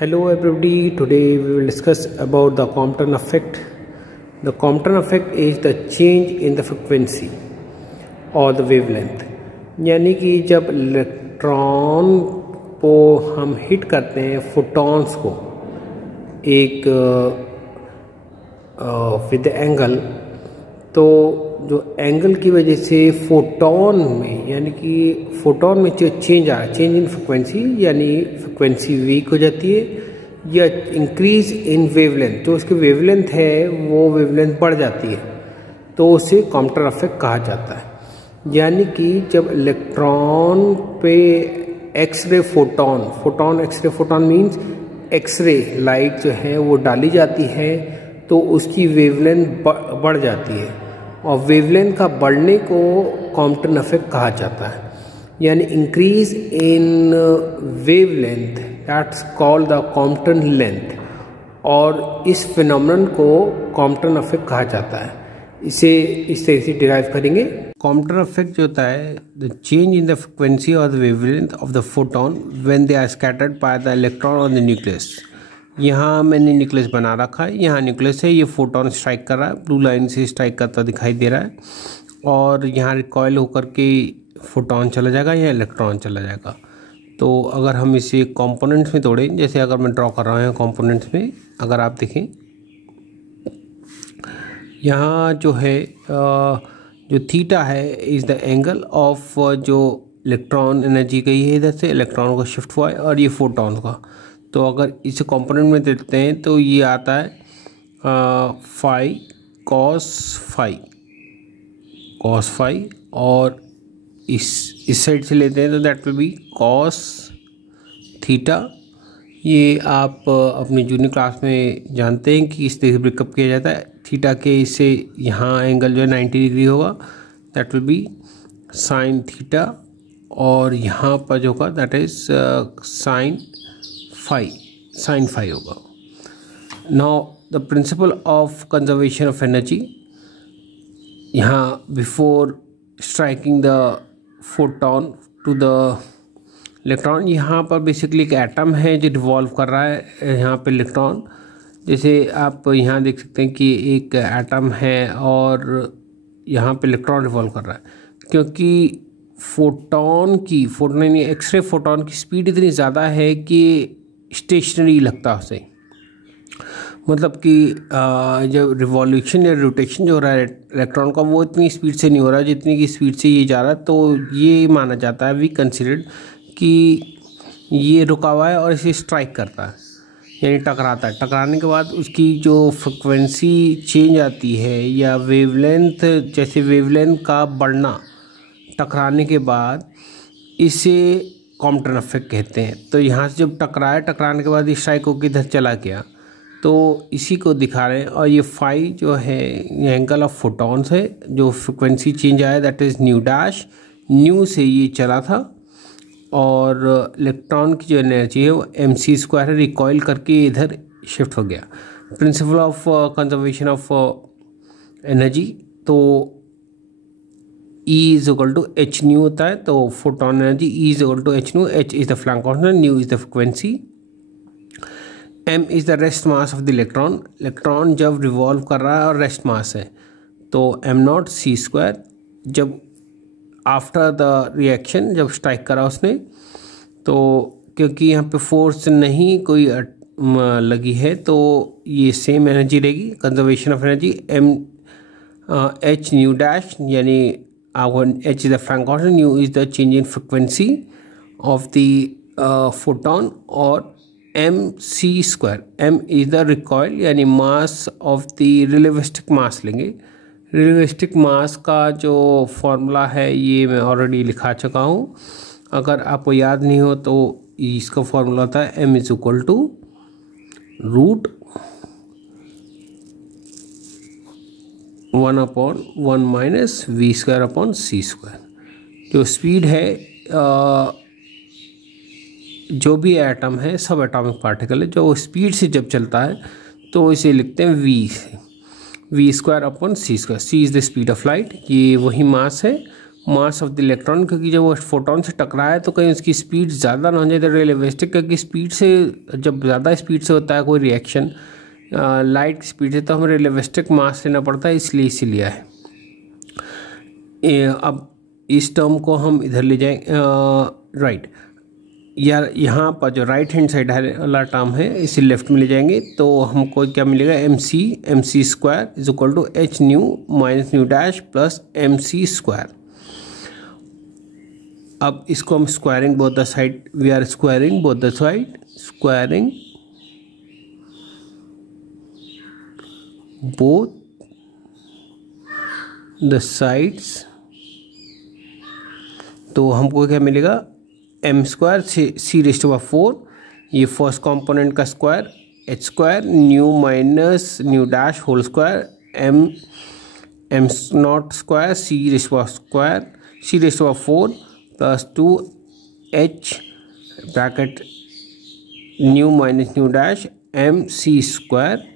Hello everybody, today we will discuss about the Compton effect. The Compton effect is the change in the frequency or the wavelength. यानी कि जब electron को हम hit करते हैं photons को एक विद एंगल, तो जो एंगल की वजह से फोटॉन में यानी कि फोटॉन में जो चेंज आ रहा है, चेंज इन फ्रिक्वेंसी, यानी फ्रिक्वेंसी वीक हो जाती है या इंक्रीज इन वेवलेंथ, जो उसकी वेवलेंथ है वो वेवलेंथ बढ़ जाती है, तो उसे कॉम्पटन इफेक्ट कहा जाता है। यानी कि जब इलेक्ट्रॉन पे x-ray photon x-ray photon means x-ray light जो है वो डाली जाती है, तो उसकी वेवलेंथ बढ़ जाती है और वेवलेंथ का बढ़ने को कॉम्पटन इफेक्ट कहा जाता है। यानी increase in wavelength that's called the Compton length, और इस फिनोमेनन को कॉम्पटन इफेक्ट कहा जाता है। इसे इस तरह से डिराइव करेंगे। कॉम्पटन इफेक्ट जो होता है the change in the frequency और the wavelength of the photon when they are scattered by the electron on the nucleus. यहाँ मैंने न्यूक्लियस बना रखा है, यहाँ न्यूक्लियस है, ये फोटॉन स्ट्राइक कर रहा है, ब्लू लाइन से स्ट्राइक करता दिखाई दे रहा है, और यहाँ रिकॉइल होकर के फोटॉन चला जाएगा या इलेक्ट्रॉन चला जाएगा। तो अगर हम इसे कंपोनेंट्स में तोड़ें, जैसे अगर मैं ड्रॉ कर रहा हूँ कंपोनेंट्स में, अगर आप देखें यहाँ जो है जो थीटा है इज़ द एंगल ऑफ जो इलेक्ट्रॉन एनर्जी गई है इधर से, इलेक्ट्रॉन का शिफ्ट हुआ है, और ये फोटॉन का। तो अगर इसे कंपोनेंट में देते हैं तो ये आता है फाई कॉस फाई, और इस साइड से लेते हैं तो that will B cos theta. ये आप अपनी जूनियर क्लास में जानते हैं कि इस तरह से ब्रेकअप किया जाता है। थीटा के इससे यहाँ एंगल जो है 90 डिग्री होगा, that will be sine theta, और यहाँ पर जो होगा दैट इज साइन फाई होगा। Now the principle of conservation of energy, यहाँ before striking the photon to the electron, यहाँ पर बेसिकली एक एटम है जो रिवॉल्व कर रहा है यहाँ पे इलेक्ट्रॉन। जैसे आप यहाँ देख सकते हैं कि एक एटम है और यहाँ पे इलेक्ट्रॉन रिवॉल्व कर रहा है, क्योंकि फोटॉन एक्सरे फोटॉन की स्पीड इतनी ज़्यादा है कि स्टेशनरी लगता है उसे, मतलब कि जब रिवॉल्यूशन या रोटेशन जो हो रहा है इलेक्ट्रॉन का वो इतनी स्पीड से नहीं हो रहा है जितनी की स्पीड से ये जा रहा है। तो ये माना जाता है, वी कंसिडर्ड कि ये रुका हुआ है और इसे स्ट्राइक करता है, यानी टकराता है। टकराने के बाद उसकी जो फ्रिक्वेंसी चेंज आती है या वेवलेंथ, जैसे वेवलेंथ का बढ़ना टकराने के बाद, इसे कॉम्पटन इफेक्ट कहते हैं। तो यहाँ से जब टकराने के बाद ये स्ट्राइक होकर इधर चला गया, तो इसी को दिखा रहे हैं। और ये फाई जो है ये एंगल ऑफ फोटॉन्स है, जो फ्रिक्वेंसी चेंज आया that is new dash, new से ये चला था, और इलेक्ट्रॉन की जो एनर्जी है वो mc² है, रिकॉइल करके इधर शिफ्ट हो गया। Principle of conservation of energy, तो E is equal to H nu होता है, तो photon energy E is equal to H nu, H is the Planck constant, nu is the frequency, m is the rest mass of the electron. Electron जब revolve कर रहा है और rest mass है, तो m0c², जब आफ्टर द रिएक्शन जब strike करा उसने, तो क्योंकि यहाँ पे फोर्स नहीं कोई लगी है, तो ये सेम एनर्जी रहेगी। Conservation of energy h new dash, यानी h is the Frank constant, nu is the change in frequency of the photon, और mc², m is the recoil यानी मास ऑफ द रिलेटिविस्टिक मास लेंगे। रिलेटिविस्टिक मास का जो formula है ये मैं ऑलरेडी लिखा चुका हूँ, अगर आपको याद नहीं हो तो इसका फॉर्मूला था m is equal to √1/1 - v²/c²। जो स्पीड है जो भी एटम है, सब एटॉमिक पार्टिकल है, जो स्पीड से जब चलता है तो इसे लिखते हैं v²/c²। c is the speed of light, ये वही मास है, मास ऑफ द इलेक्ट्रॉन, क्योंकि जब वो फोटोन से टकराए तो कहीं उसकी स्पीड ज़्यादा ना हो जाए, तो रिलेटिविस्टिक, क्योंकि स्पीड से जब ज़्यादा स्पीड से होता है कोई रिएक्शन लाइट की स्पीड से, तो हमें रिलेटिविस्टिक मास लेना पड़ता है, इसलिए इसे लिया है। अब इस टर्म को हम इधर ले जाएं, राइट, यार यहाँ पर जो राइट हैंड साइड वाला टर्म है इसे लेफ्ट में ले जाएंगे, तो हमको क्या मिलेगा, M C square is equal to H nu minus nu dash plus M C square. अब इसको हम squaring both the side, we are squaring both the side, squaring both the sides, तो हमको क्या मिलेगा, M square C raise to power 4, ये first component का square, H square nu minus nu dash whole square, M not square C raise to power square C raise to power 4 plus 2 H bracket nu minus nu dash M C square,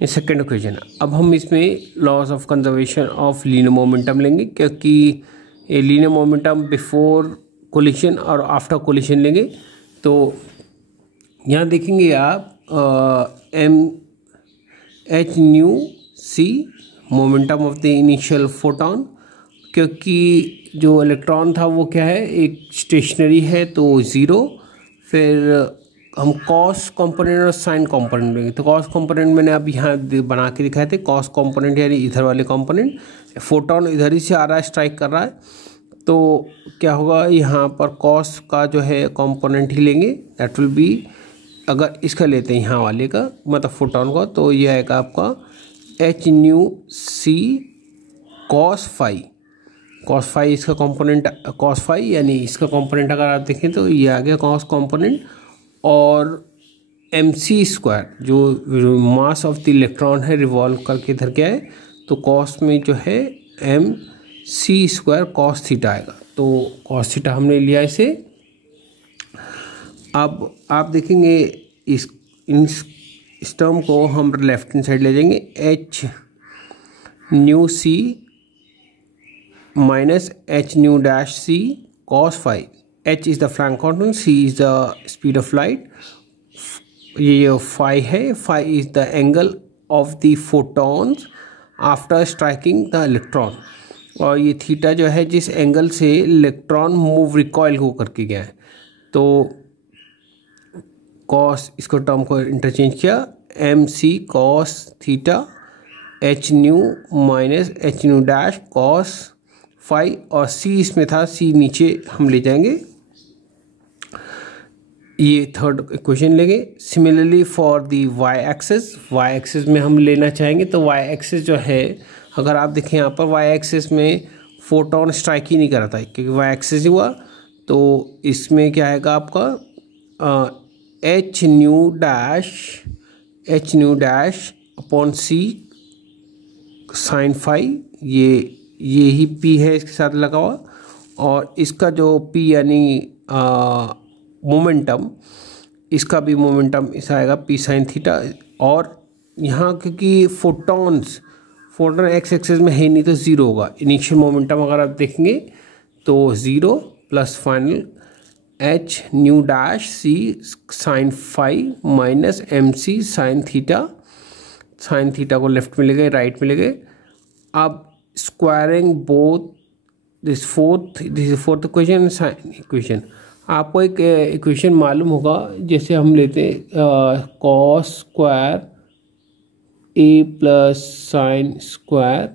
ये second equation है। अब हम इसमें law of conservation of linear momentum लेंगे, क्योंकि ये linear momentum before collision और after collision लेंगे। तो यहाँ देखेंगे आप M H nu C momentum of the initial photon, क्योंकि जो इलेक्ट्रॉन था वो क्या है, एक स्टेशनरी है तो ज़ीरो, फिर हम कॉस कंपोनेंट और साइन कंपोनेंट लेंगे। तो कॉस कंपोनेंट मैंने अब यहाँ बना के दिखाए थे, कॉस कंपोनेंट यानी इधर वाले कंपोनेंट, फोटोन इधर ही से आ रहा है, स्ट्राइक कर रहा है, तो क्या होगा, यहाँ पर कॉस का जो है कंपोनेंट ही लेंगे, दैट विल बी, अगर इसका लेते हैं यहाँ वाले का मतलब फोटोन का, तो ये आएगा आपका एच न्यू सी कॉस फाई इसका कंपोनेंट, कॉस फाई यानी इसका कंपोनेंट अगर आप देखें तो ये आ गया कॉस कंपोनेंट, और एम सी स्क्वायर जो मास ऑफ द इलेक्ट्रॉन है रिवॉल्व करके इधर क्या है, तो कॉस में जो है M C square cos theta आएगा, तो कॉस थीटा हमने लिया इसे। अब आप देखेंगे इस टर्म को हम लेफ्ट हैंड साइड ले जाएंगे, H nu C minus H nu dash C cos phi, H is the Planck constant, C is the speed of light, ये फाई है, phi is the angle of the photons after striking the electron, और ये theta जो है जिस angle से electron move recoil हो करके गया है, तो कॉस, इसको टर्म को इंटरचेंज किया, M C cos theta H nu minus H nu dash cos phi, और सी इसमें था, सी नीचे हम ले जाएंगे, ये थर्ड इक्वेशन लेंगे। Similarly for the Y axis में हम लेना चाहेंगे, तो वाई एक्सिस जो है अगर आप देखें यहाँ पर वाई एक्सिस में फोटोन स्ट्राइक ही नहीं कर रहा था, क्योंकि वाई एक्सिस हुआ, तो इसमें क्या आएगा आपका एच न्यू डैश अपॉन सी साइन फाई, ये ही पी है इसके साथ लगा हुआ, और इसका जो पी यानी मोमेंटम, इसका भी मोमेंटम इस आएगा पी साइन थीटा, और यहाँ क्योंकि फोटोन एक्स एक्सिस में है नहीं तो ज़ीरो होगा, इनिशियल मोमेंटम अगर आप देखेंगे तो zero plus final h nu dash c sine phi minus m c sine theta को लेफ्ट में ले गए, राइट में ले गए। अब squaring both this fourth equation sine equation, आपको एक इक्वेशन मालूम होगा, जैसे हम लेते हैं cos square A plus sine square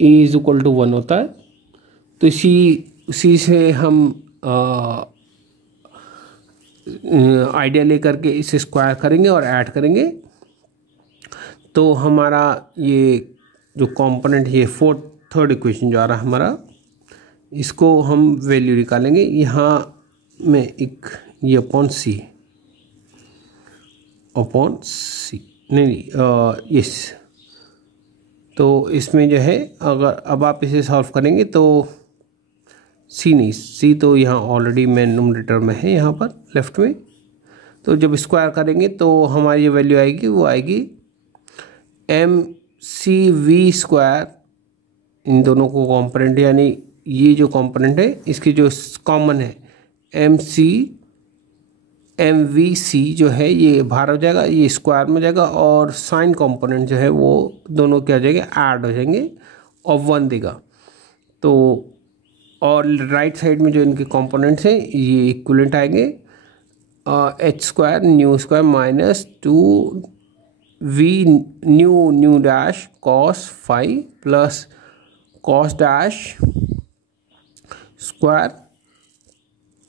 A is equal to 1 होता है, तो उसी से हम आइडिया लेकर के इसे स्क्वायर करेंगे और ऐड करेंगे, तो हमारा ये जो कंपोनेंट ये थर्ड इक्वेशन जो आ रहा है हमारा, इसको हम वैल्यू निकालेंगे, यहाँ में एक ये अपॉन सी नहीं यस, तो इसमें जो है अगर अब आप इसे सॉल्व करेंगे तो सी तो यहाँ ऑलरेडी में न्यूमरेटर में है यहाँ पर लेफ्ट में, तो जब स्क्वायर करेंगे तो हमारी ये वैल्यू आएगी, वो आएगी एम सी वी स्क्वायर इन दोनों को कंपोनेंट, यानी ये जो कंपोनेंट है इसकी जो कॉमन है MVC जो है ये बाहर हो जाएगा, ये स्क्वायर में हो जाएगा, और साइन कंपोनेंट जो है वो दोनों क्या हो जाएंगे, ऐड हो जाएंगे और 1 देगा। तो और राइट साइड में जो इनके कंपोनेंट्स हैं ये इक्विवेलेंट आएंगे, h square nu square minus 2v nu dash cos phi plus cos dash square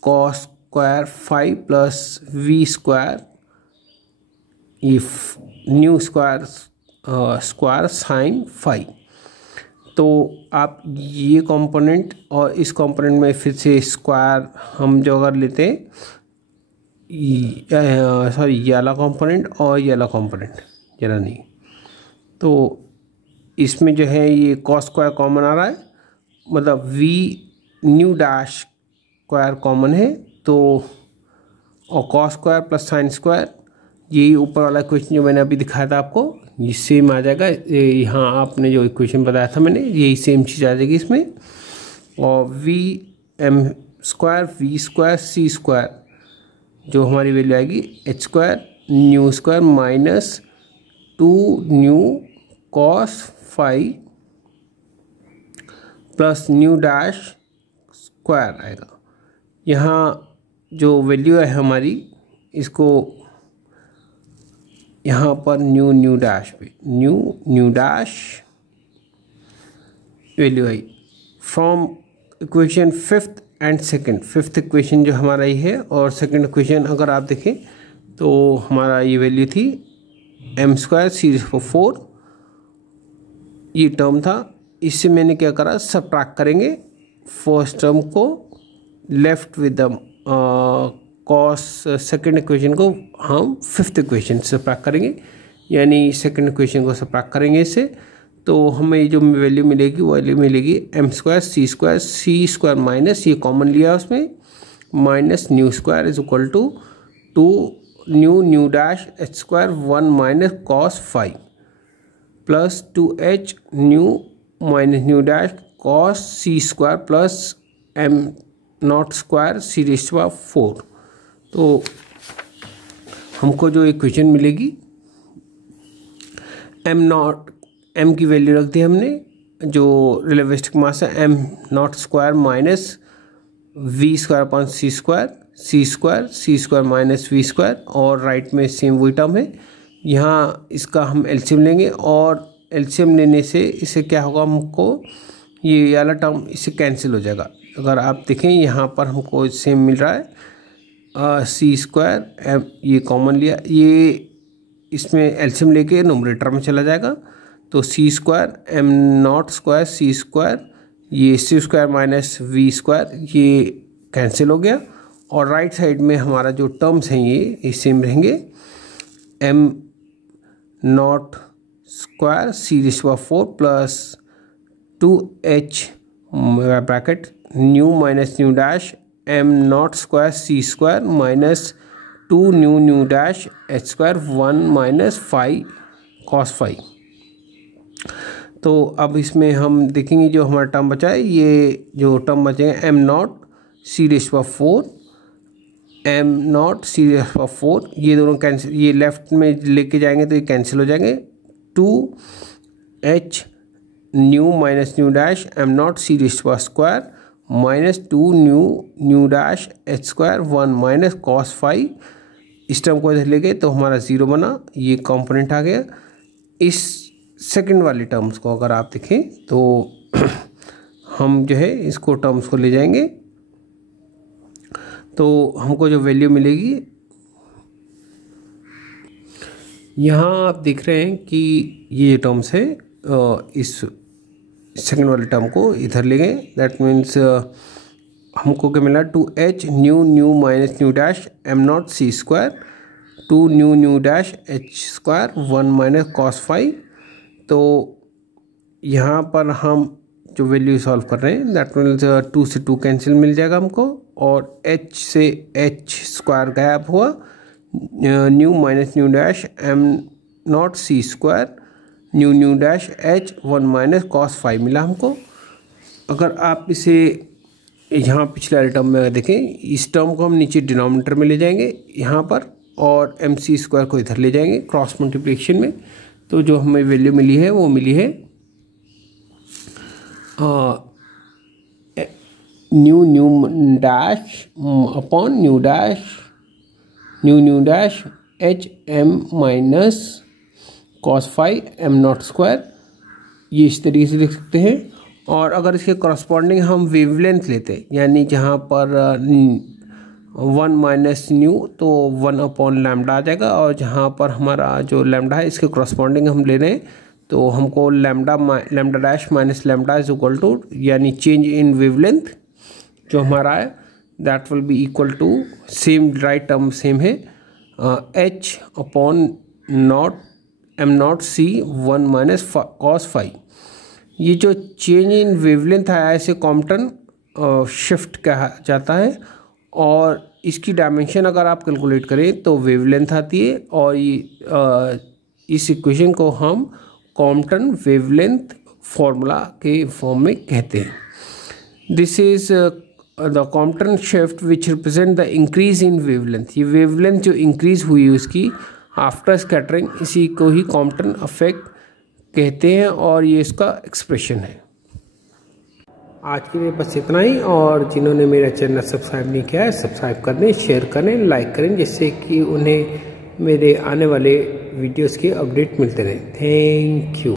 cos square phi plus v square ये nu square square sine phi. तो आप ये कंपोनेंट और इस कंपोनेंट में फिर से स्क्वायर हम जो अगर लेते हैं, सॉरी ये वाला कंपोनेंट और ये वाला कंपोनेंट जरा नहीं, तो इसमें जो है ये कॉस स्क्वायर कॉमन आ रहा है, मतलब v new dash square common है, तो और cos square plus sine square, यही ऊपर वाला इक्वेशन जो मैंने अभी दिखाया था आपको ये सेम आ जाएगा। यहाँ आपने जो इक्वेशन बताया था मैंने, यही सेम चीज़ आ जाएगी इसमें। और v m square v square c square जो हमारी वैल्यू आएगी h square nu square minus 2 nu cos phi plus nu dash square आएगा। यहाँ जो वैल्यू है हमारी, इसको यहाँ पर न्यू डैश पे nu dash value I from equation fifth and second. Fifth equation जो हमारा ये है और सेकंड इक्वेशन अगर आप देखें तो हमारा ये वैल्यू थी m स्क्वायर सीरीज फॉर 4, ये टर्म था। इससे मैंने क्या करा, सबट्रैक्ट करेंगे फर्स्ट टर्म को left with the cos, second equation को हम फिफ्थ इक्वेशन से सबट्रैक्ट करेंगे, यानी सेकंड इक्वेशन को सबट्रैक्ट करेंगे इससे, तो हमें जो वैल्यू मिलेगी वो वैल्यू मिलेगी m स्क्वायर सी स्क्वायर माइनस ये कॉमन लिया उसमें minus nu square is equal to 2 nu dash h square 1 minus cos phi plus 2h nu minus nu dash cos C square plus m not square C raise to 4। तो हमको जो equation मिलेगी m की value रख दी हमने, जो relativistic mass है m not square minus v square upon C square minus v square, और राइट में सेम वही टर्म है। यहाँ इसका हम एलसीएम लेंगे और एलसीएम लेने से इससे क्या होगा, हमको ये वाला टर्म इससे कैंसिल हो जाएगा। अगर आप देखें यहाँ पर हमको सेम मिल रहा है सी स्क्वायर m, ये कॉमन लिया, ये इसमें एलसीएम लेके न्यूमरेटर में चला जाएगा, तो c square m not square C square ये c square minus v square ये कैंसिल हो गया, और राइट साइड में हमारा जो टर्म्स हैं ये सेम रहेंगे m not square C raise to 4 plus 2h bracket nu minus nu dash m not square C square minus 2 nu dash h square 1 minus phi cos phi. तो अब इसमें हम देखेंगे जो हमारा टर्म बचा है, ये जो टर्म बचेगा m not C raise to 4 m not C raise to 4, ये दोनों कैंसिल, ये लेफ्ट में लेके जाएंगे तो ये कैंसिल हो जाएंगे। 2h nu minus nu dash m not C raise to square minus 2 nu dash h square 1 minus cos phi, इस टर्म को इधर ले गए तो हमारा 0 बना, ये कंपोनेंट आ गया। इस सेकंड वाली टर्म्स को अगर आप देखें तो हम जो है इसको टर्म्स को ले जाएंगे, तो हमको जो वैल्यू मिलेगी, यहाँ आप देख रहे हैं कि ये टर्म्स है, इस सेकंड वाले टर्म को इधर ले गए, दैट मीन्स हमको क्या मिला 2h nu minus nu dash m not C square 2 nu dash h square 1 minus cos phi. तो यहाँ पर हम जो वैल्यू सॉल्व कर रहे हैं दैट मीन्स 2 से 2 कैंसिल मिल जाएगा हमको, और h से h स्क्वायर गायब हुआ, nu minus nu dash m not C square nu dash h 1 minus cos phi मिला हमको। अगर आप इसे यहाँ पिछले वाले टर्म में देखें, इस टर्म को हम नीचे डिनोमिनेटर में ले जाएंगे यहाँ पर, और mc² को इधर ले जाएंगे क्रॉस मल्टीप्लिकेशन में। तो जो हमें वैल्यू मिली है वो मिली है nu dash upon nu dash HM minus cos phi m0²। ये इस तरीके से लिख सकते हैं। और अगर इसके कॉरस्पॉन्डिंग हम वेवलेंथ लेते, यानी जहाँ पर 1 माइनस न्यू, तो 1/λ आ जाएगा, और जहाँ पर हमारा जो लैम्डा है इसके कॉरस्पॉन्डिंग हम ले रहे हैं, तो हमको lambda dash minus lambda is equal to, यानी चेंज इन वेवलेंथ जो हमारा है that will be equal to, same right term same है, h upon m0c 1 minus cos phi. ये जो चेंज इन वेवलेंथ आया इसे कॉम्पटन शिफ्ट कहा जाता है, और इसकी डायमेंशन अगर आप कैलकुलेट करें तो वेवलेंथ आती है, और ये इस इक्वेशन को हम कॉम्पटन वेवलेंथ फॉर्मूला के फॉर्म में कहते हैं। This is the Compton shift which represent the increase in wavelength. ये वेवलेंथ जो इंक्रीज हुई उसकी आफ्टर स्कैटरिंग, इसी को ही कॉम्पटन इफेक्ट कहते हैं, और ये इसका एक्सप्रेशन है। आज के लिए बस इतना ही, और जिन्होंने मेरा चैनल सब्सक्राइब नहीं किया है सब्सक्राइब कर दें, शेयर करें, लाइक करें, जिससे कि उन्हें मेरे आने वाले वीडियोस की अपडेट मिलते रहें। Thank you.